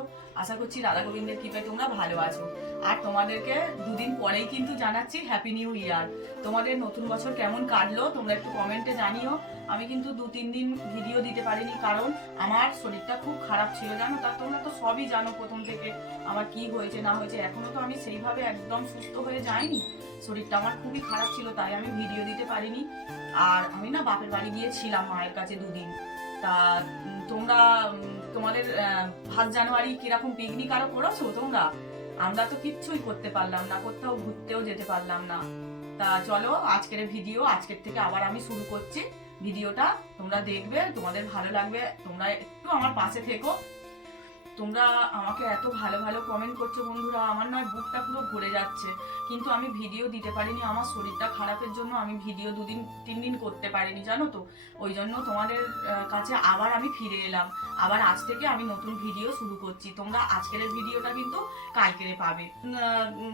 আছো? আশা করছি রাধা গোবিন্দের কৃপায় তোমরা ভালো আছো। আর তোমাদেরকে দুদিন পরেই কিন্তু জানাচ্ছি হ্যাপি নিউ ইয়ার। তোমাদের নতুন বছর কেমন কাটলো তোমরা একটু কমেন্টে জানিও। আমি কিন্তু 2-3 দিন ভিডিও দিতে পারিনি, কারণ আমার শরীরটা খুব খারাপ ছিল, জানো। তার তোমরা তো সবই জানো প্রথম থেকে আমার কি হয়েছে না হয়েছে। এখনো তো আমি সেইভাবে একদম সুস্থ হয়ে যাইনি, শরীরটা আমার খুবই খারাপ ছিল, তাই আমি ভিডিও দিতে পারিনি। আর আমি না বাপের বাড়ি গিয়েছিলাম মায়ের কাছে 2 দিন। তা তোমরা তোমাদের 1 জানুয়ারি কিরকম পিকনিক আরো করেছো তোমরা? আমরা তো কিচ্ছুই করতে পারলাম না, কোথাও ঘুরতেও যেতে পারলাম না। তা চলো আজকের ভিডিও আজকের থেকে আবার আমি শুরু করছি। ভিডিওটা তোমরা দেখবে, তোমাদের ভালো লাগবে, তোমরা একটু আমার পাশে থেকো। তোমরা আমাকে এত ভালো ভালো কমেন্ট করছো বন্ধুরা, আমার নয় বুকটা পুরো ভরে যাচ্ছে। কিন্তু আমি ভিডিও দিতে পারিনি, আমার শরীরটা খারাপের জন্য আমি ভিডিও 2-3 দিন করতে পারিনি, জানো তো। ওই জন্য তোমাদের কাছে আবার আমি ফিরে এলাম। আবার আজ থেকে আমি নতুন ভিডিও শুরু করছি। তোমরা আজকের ভিডিওটা কিন্তু কালকেরে পাবে।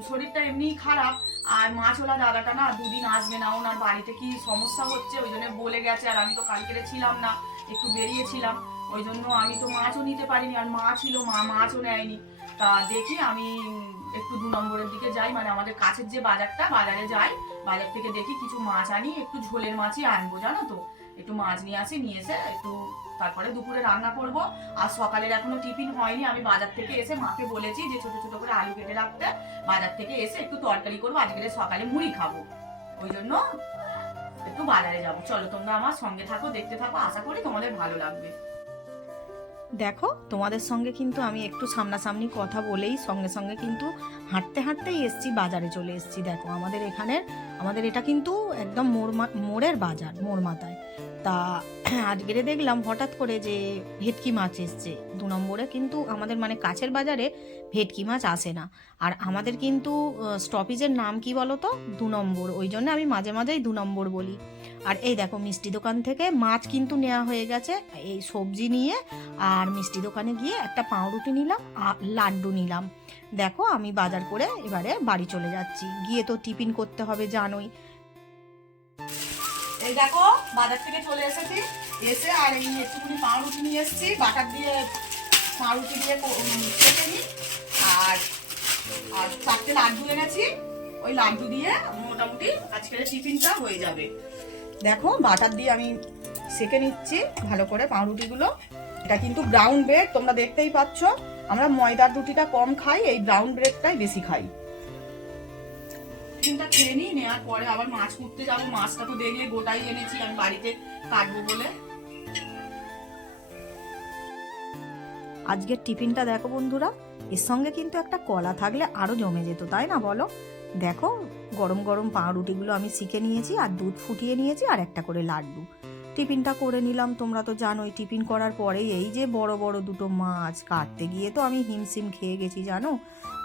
শরীরটা এমনিই খারাপ, আর মাছওয়ালা দাদাটা না 2 দিন আসবে না, ওনার বাড়িতে কি সমস্যা হচ্ছে ওই জন্য বলে গেছে। আর আমি তো কালকেরে ছিলাম না, একটু বেরিয়েছিলাম, ওই জন্য আমি তো মাছও নিতে পারিনি। আর মা ছিল, মাছও নেয়নি। তা দেখি আমি একটু 2 নম্বরের দিকে যাই, মানে আমাদের কাছের যে বাজারটা, বাজারে যাই, বাজার থেকে দেখি কিছু মাছ আনি, একটু ঝোলের মাছই আনবো, জানো তো। একটু মাছ নিয়ে আসি, নিয়ে এসে একটু তারপরে দুপুরে রান্না করব। আর সকালের এখনো টিফিন হয়নি, আমি বাজার থেকে এসে মাকে বলেছি যে ছোট ছোট করে আলু কেটে রাখতে, বাজার থেকে এসে একটু তরকারি করবো, আজকে সকালে মুড়ি খাবো, ওই জন্য একটু বাজারে যাবো। চলো তোমরা আমার সঙ্গে থাকো, দেখতে থাকো, আশা করি তোমাদের ভালো লাগবে। দেখো তোমাদের সঙ্গে কিন্তু আমি একটু সামনাসামনি কথা বলেই সঙ্গে সঙ্গে কিন্তু হাঁটতে হাঁটতেই এসছি, বাজারে চলে এসছি। দেখো আমাদের এটা কিন্তু একদম মোড়ের বাজার, মোড় মাথায়। তা আজকেরে দেখলাম হঠাৎ করে যে ভেটকি মাছ এসছে 2 নম্বরে। কিন্তু আমাদের মানে কাছের বাজারে ভেটকি মাছ আসে না। আর আমাদের কিন্তু স্টপেজের নাম কি বলো তো, 2 নম্বর, ওই জন্য আমি মাঝে মাঝেই 2 নম্বর বলি। আর এই দেখো মিষ্টি দোকান থেকে মাছ কিন্তু নেওয়া হয়ে গেছে, এই সবজি নিয়ে। আর মিষ্টি দোকানে গিয়ে একটা পাউরুটি নিলাম আর লাড্ডু নিলাম। দেখো আমি বাজার করে এবারে বাড়ি চলে যাচ্ছি, গিয়ে তো টিফিন করতে হবে জানোই। এই দেখো বাজার থেকে চলে এসেছি, এসে আর এই একটুখানি পাউরুটি নিয়ে এসেছি, বাটার দিয়ে পাউরুটি দিয়ে কেটে নিই। আর আর 4টে লাড্ডু এনেছি, ওই লাড্ডু দিয়ে মোটামুটি আজকের টিফিনটা হয়ে যাবে। দেখো বাটার দিয়ে আমি সেঁকে নিচ্ছি ভালো করে পাউরুটিগুলো। এটা কিন্তু ব্রাউন ব্রেড, তোমরা দেখতেই পাচ্ছ। আমরা ময়দার রুটিটা কম খাই, এই ব্রাউন ব্রেডটাই বেশি খাই। টিফিনটা খেয়ে নিই, নেওয়ার পরে আবার মাছ কুটতে যাবো। মাছটা তো দেখলে গোটাই এনেছি, আমি বাড়িতে কাটবো বলে। আজকের টিফিনটা দেখো বন্ধুরা, এর সঙ্গে কিন্তু একটা কলা থাকলে আরো জমে যেত, তাই না বলো। দেখো গরম গরম পাউরুটিগুলো আমি সেঁকে নিয়েছি, আর দুধ ফুটিয়ে নিয়েছি, আর একটা করে লাড্ডু। টিফিনটা করে নিলাম। তোমরা তো জানোই টিফিন করার পরেই এই যে বড় বড় 2টো মাছ কাটতে গিয়ে তো আমি হিমশিম খেয়ে গেছি, জানো।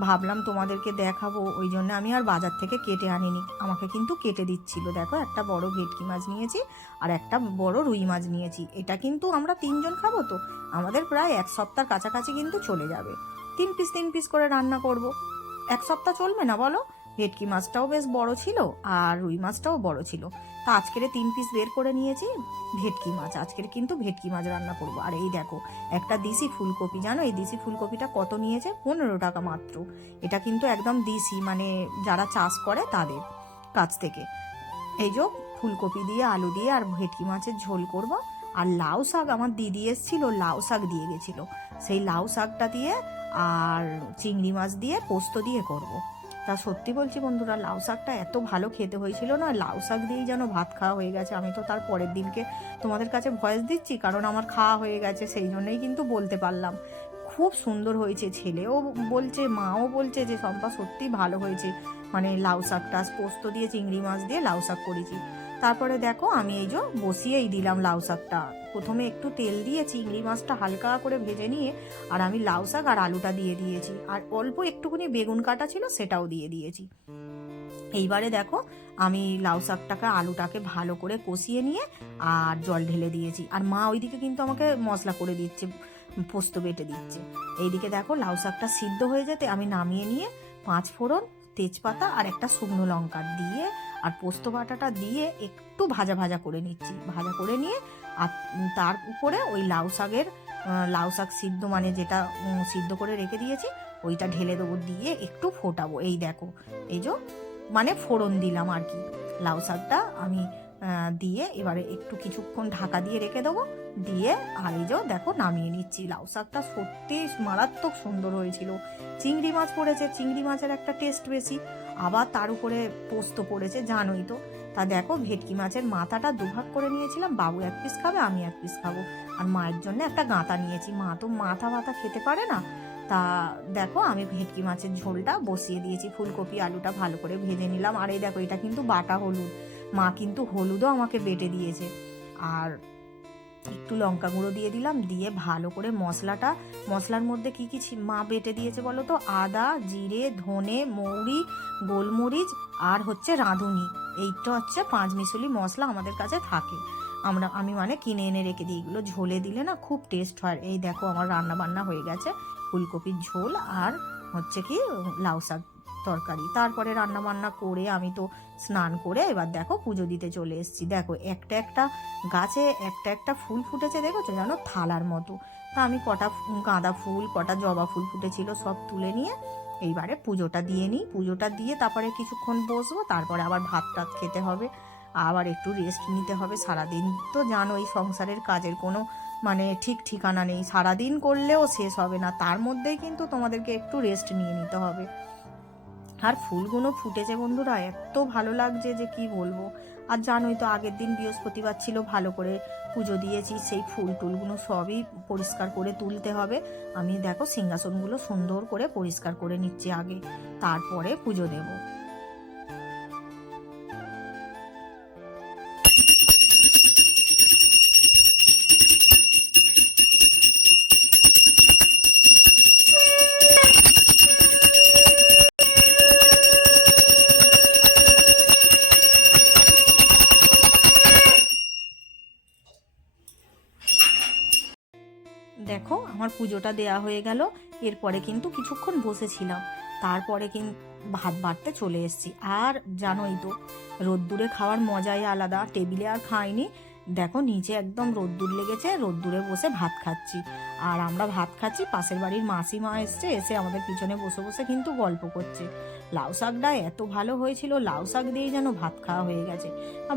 ভাবলাম তোমাদেরকে দেখাবো, ওই জন্য আমি আর বাজার থেকে কেটে আনিনি, আমাকে কিন্তু কেটে দিচ্ছিল। দেখো একটা বড় ভেটকি মাছ নিয়েছি, আর একটা বড় রুই মাছ নিয়েছি। এটা কিন্তু আমরা 3 জন খাবো, তো আমাদের প্রায় 1 সপ্তাহ কাছাকাছি কিন্তু চলে যাবে। 3 পিস করে রান্না করব, 1 সপ্তাহ চলবে না বলো। ভেটকি মাছটাও বেশ বড় ছিল, আর রুই মাছটাও বড় ছিল। তা আজকের 3 পিস বের করে নিয়েছি ভেটকি মাছ, আজকের কিন্তু ভেটকি মাছ রান্না করব। আর এই দেখো একটা দেশি ফুলকপি, জানো এই দেশি ফুলকপিটা কত নিয়েছে? 15 টাকা মাত্র। এটা কিন্তু একদম দেশি, মানে যারা চাষ করে তাদের কাছ থেকে। এই যে ফুলকপি দিয়ে আলু দিয়ে আর ভেটকি মাছের ঝোল করব। আর লাউ শাক আমার দিদি এসেছিল, লাউ শাক দিয়ে গেছিল, সেই লাউ শাকটা দিয়ে আর চিংড়ি মাছ দিয়ে পোস্ত দিয়ে করব। তা সত্যি বলছি বন্ধুরা, লাউ শাকটা এত ভালো খেতে হয়েছিল না, লাউ শাক দিয়েই যেন ভাত খাওয়া হয়ে গেছে। আমি তো তার পরের দিনকে তোমাদের কাছে ভয়েস দিচ্ছি, কারণ আমার খাওয়া হয়ে গেছে, সেই জন্যই কিন্তু বলতে পারলাম। খুব সুন্দর হয়েছে, ছেলেও বলছে, মাও বলছে যে শম্পা সত্যি ভালো হয়েছে, মানে লাউ শাকটা পোস্ত দিয়ে চিংড়ি মাছ দিয়ে লাউ শাক করেছি। তারপরে দেখো আমি এই যে বসিয়েই দিলাম লাউ শাকটা। প্রথমে একটু তেল দিয়ে চিংড়ি মাছটা হালকা করে ভেজে নিয়ে আর আমি লাউ শাক আর আলুটা দিয়ে দিয়েছি, আর অল্প একটুখানি বেগুন কাটা ছিল সেটাও দিয়ে দিয়েছি। এইবারে দেখো আমি লাউ শাকটাকে আলুটাকে ভালো করে কষিয়ে নিয়ে আর জল ঢেলে দিয়েছি। আর মা ওইদিকে কিন্তু আমাকে মশলা করে দিচ্ছে, পোস্ত বেটে দিচ্ছে। এইদিকে দেখো লাউ শাকটা সিদ্ধ হয়ে যেতে আমি নামিয়ে নিয়ে 5 ফোড়ন, তেজপাতা আর একটা শুকনো লঙ্কা দিয়ে আর পোস্ত বাটাটা দিয়ে একটু ভাজা ভাজা করে নিচ্ছি। ভাজা করে নিয়ে আর তার উপরে ওই লাউ শাকের লাউ শাক সিদ্ধ মানে যেটা সিদ্ধ করে রেখে দিয়েছি ওইটা ঢেলে দেবো, দিয়ে একটু ফোটাবো। এই দেখো, এই যে মানে ফোড়ন দিলাম আর কি। লাউ শাকটা আমি দিয়ে এবারে একটু কিছুক্ষণ ঢাকা দিয়ে রেখে দেবো, দিয়ে আর এই যে দেখো নামিয়ে নিচ্ছি। লাউ শাকটা সত্যি মারাত্মক সুন্দর হয়েছিল। চিংড়ি মাছ পড়েছে, চিংড়ি মাছের একটা টেস্ট বেশি, আবার তার উপরে পোস্ত পড়েছে জানোই তো। তা দেখো ভেটকি মাছের মাথাটা দুভাগ করে নিয়েছিলাম, বাবু এক পিস খাবে, আমি এক পিস খাবো। আর মায়ের জন্য একটা গাঁতা নিয়েছি, মা তো মাথা ভাতা খেতে পারে না। তা দেখো আমি ভেটকি মাছের ঝোলটা বসিয়ে দিয়েছি, ফুলকপি আলুটা ভালো করে ভেজে নিলাম। আর এই দেখো এটা কিন্তু বাটা হলুদ, মা কিন্তু হলুদও আমাকে বেটে দিয়েছে। আর একটু লঙ্কা গুঁড়ো দিয়ে দিলাম, দিয়ে ভালো করে মশলার মধ্যে কি কি মা বেটে দিয়েছে বলো তো, আদা, জিরে, ধনে, মৌরি, গোলমরিচ আর হচ্ছে রাঁধুনি। এইটা হচ্ছে পাঁচমিশালি মশলা আমাদের কাছে থাকে, আমি মানে কিনে এনে রেখে দিই। এগুলো ঝোলে দিলে না খুব টেস্ট হয়। এই দেখো আমার রান্না বান্না হয়ে গেছে, ফুলকপির ঝোল আর হচ্ছে কি লাউ শাক তরকারি। তারপরে রান্না বান্না করে আমি তো স্নান করে এবার দেখো পুজো দিতে চলে এসেছি। দেখো একটা একটা গাছে একটা একটা ফুল ফুটেছে, দেখেছো জানো, থালার মতো। তা আমি কটা গাঁদা ফুল, কটা জবা ফুল ফুটেছিল সব তুলে নিয়ে এইবারে পুজোটা দিয়ে নিই। পুজোটা দিয়ে তারপরে কিছুক্ষণ বসবো, তারপরে আবার ভাত টাত খেতে হবে, আবার একটু রেস্ট নিতে হবে। সারাদিন তো জানো এই সংসারের কাজের কোনো মানে ঠিক ঠিকানা নেই, সারাদিন করলেও শেষ হবে না, তার মধ্যেই কিন্তু তোমাদেরকে একটু রেস্ট নিয়ে নিতে হবে। আর ফুলগুলো ফুটেছে বন্ধুরা, এত ভালো লাগছে যে কি বলবো। আর জানোই তো আগের দিন বৃহস্পতিবার ছিল, ভালো করে পুজো দিয়েছি, সেই ফুল টুলগুলো সবই পরিষ্কার করে তুলতে হবে। আমি দেখো সিংহাসনগুলো সুন্দর করে পরিষ্কার করে নিচ্ছি আগে, তারপরে পুজো দেবো। দেখো আমার পুজোটা দেয়া হয়ে গেল, এরপরে কিন্তু কিছুক্ষণ বসেছিলাম, তারপরে কিন্তু ভাত বাড়তে চলে এসেছি। আর জানোই তো রোদ্দুরে খাওয়ার মজাই আলাদা, টেবিলে আর খাইনি। দেখো নিচে একদম রোদ্দুর লেগেছে, রোদ্দুরে বসে ভাত খাচ্ছি। আর আমরা ভাত খাচ্ছি, পাশের বাড়ির মাসিমা এসছে, এসে আমাদের পিছনে বসে বসে কিন্তু গল্প করছে। লাউ শাকটা এত ভালো হয়েছিল, লাউ শাক দিয়েই যেন ভাত খাওয়া হয়ে গেছে।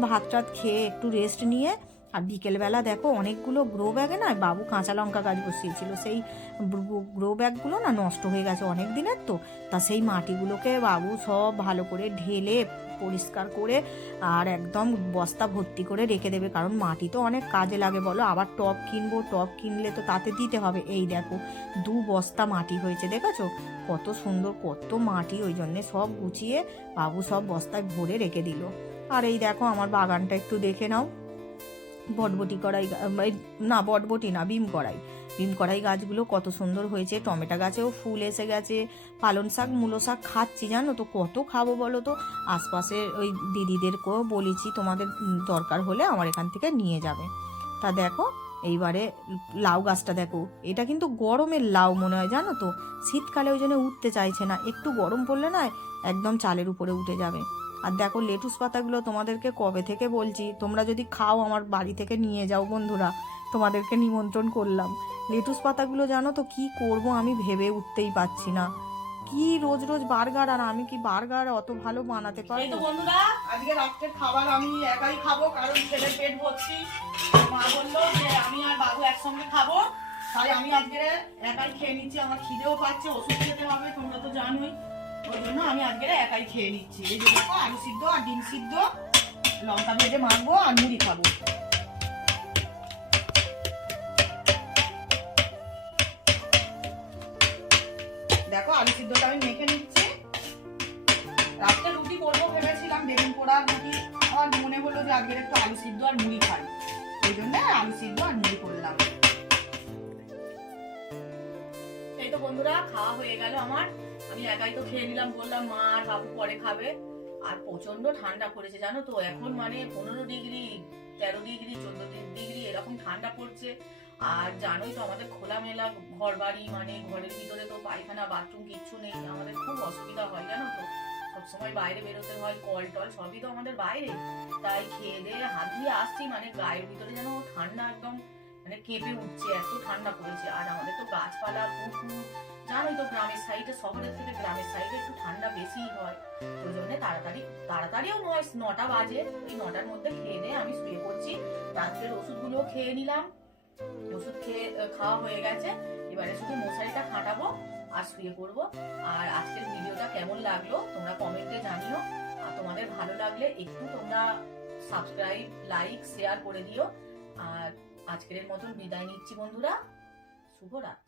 ভাত টাত খেয়ে একটু রেস্ট নিয়ে আর বিকেলবেলা দেখো অনেকগুলো গ্রো ব্যাগে না বাবু কাঁচা লঙ্কা গাছ বসিয়েছিল, সেই গ্রো ব্যাগগুলো না নষ্ট হয়ে গেছে অনেক দিনের তো। তা সেই মাটিগুলোকে বাবু সব ভালো করে ঢেলে পরিষ্কার করে আর একদম বস্তা ভর্তি করে রেখে দেবে, কারণ মাটি তো অনেক কাজে লাগে বলো। আবার টব কিনবো, টব কিনলে তো তাতে দিতে হবে। এই দেখো 2 বস্তা মাটি হয়েছে, দেখেছো কত সুন্দর কত মাটি, ওই জন্যে সব গুছিয়ে বাবু সব বস্তায় ভরে রেখে দিল। আর এই দেখো আমার বাগানটা একটু দেখে নাও, বটবটি কড়াই না, বটবটি না, ভীম কড়াই গাছগুলো কত সুন্দর হয়েছে। টমেটো গাছেও ফুল এসে গেছে। পালং শাক, মূলো শাক খাচ্ছি জানো তো, কত খাবো বলো তো। আশপাশের ওই দিদিদেরকেও বলেছি তোমাদের দরকার হলে আমার এখান থেকে নিয়ে যাবে। তা দেখো এইবারে লাউ গাছটা দেখো, এটা কিন্তু গরমের লাউ মনে হয় জানো তো, শীতকালে ওই জন্য উঠতে চাইছে না, একটু গরম পড়লে না একদম চালের উপরে উঠে যাবে। আর দেখো লেটুস পাতাগুলো তোমাদেরকে কবে থেকে বলছি, তোমরা যদি খাও আমার বাড়ি থেকে নিয়ে যাও বন্ধুরা, তোমাদেরকে নিমন্ত্রণ করলাম। লেটুস পাতাগুলো জানো তো কি করব আমি ভেবে উঠতেই পারছি না, কি রোজ রোজ বার্গার, আর আমি কি বার্গার অত ভালো বানাতে এই পারবো? তো বন্ধুরা আজকে রাত্রের খাবার আমি একাই খাবো, কারণ ছেলের পেট ভর্তি। মা বললো যে আমি আর বাবু একসঙ্গে খাবো, তাই আমি আজকে একাই খেয়ে নিচ্ছি। আমার খিদেও পাচ্ছে, ওষুধ খেতে হবে তোমরা তো জানোই, ওই জন্য আমি আজকে একাই খেয়ে নিচ্ছি। এই যে দেখো আলু সিদ্ধ আর ডিম সিদ্ধ, লঙ্কা ভেজে মাখবো আর মুড়ি খাবো। দেখো আলু সিদ্ধটা আমি মেখে নিচ্ছি। রাত্রে রুটি করবো ভেবেছিলাম, বেগুন পোড়া রুটি, আমার মনে হলো যে আজকে একটু আলু সিদ্ধ আর মুড়ি খাই, ওই জন্য আলু সিদ্ধ আর মুড়ি করলাম। এই তো বন্ধুরা খাওয়া হয়ে গেল আমার, আমি একাই তো খেয়ে নিলাম, বললাম মা আর বাবু পরে খাবে। আর প্রচন্ড ঠান্ডা পড়েছে জানো তো, এখন মানে 15 ডিগ্রি, 13 ডিগ্রি, 14 ডিগ্রি এরকম ঠান্ডা পড়ছে। আর জানোই তো আমাদের খোলামেলা ঘর বাড়ি, মানে ঘরের ভিতরে তো পায়খানা বাথরুম কিচ্ছু নেই, আমাদের খুব অসুবিধা হয় জানো তো, সবসময় বাইরে বেরোতে হয়, কল টল সবই তো আমাদের বাইরে। তাই খেয়ে দিয়ে হাত দিয়ে আসছি, মানে গায়ের ভিতরে যেন ঠান্ডা একদম মানে কেঁপে উঠছে, এত ঠান্ডা পড়েছে। আর আমাদের তো গাছপালা পুকুর, জানোই তো গ্রামের সাইডে, শহরের থেকে গ্রামের সাইডে একটু ঠান্ডা বেশিই হয়। ওই জন্য তাড়াতাড়িও নয়, 9টা বাজে, ওই 9টার মধ্যে খেয়ে দিয়ে আমি শুয়ে পড়ছি। রাত্রের ওষুধগুলো খেয়ে নিলাম, ওষুধ খাওয়া হয়ে গেছে। এবারে শুধু মশারিটা খাটাবো আর শুয়ে পড়বো। আর আজকের ভিডিওটা কেমন লাগলো তোমরা কমেন্টে জানিও। আর তোমাদের ভালো লাগলে একটু তোমরা সাবস্ক্রাইব, লাইক, শেয়ার করে দিও। আর আজকের মতন বিদায় নিচ্ছি বন্ধুরা, শুভরাত্রি।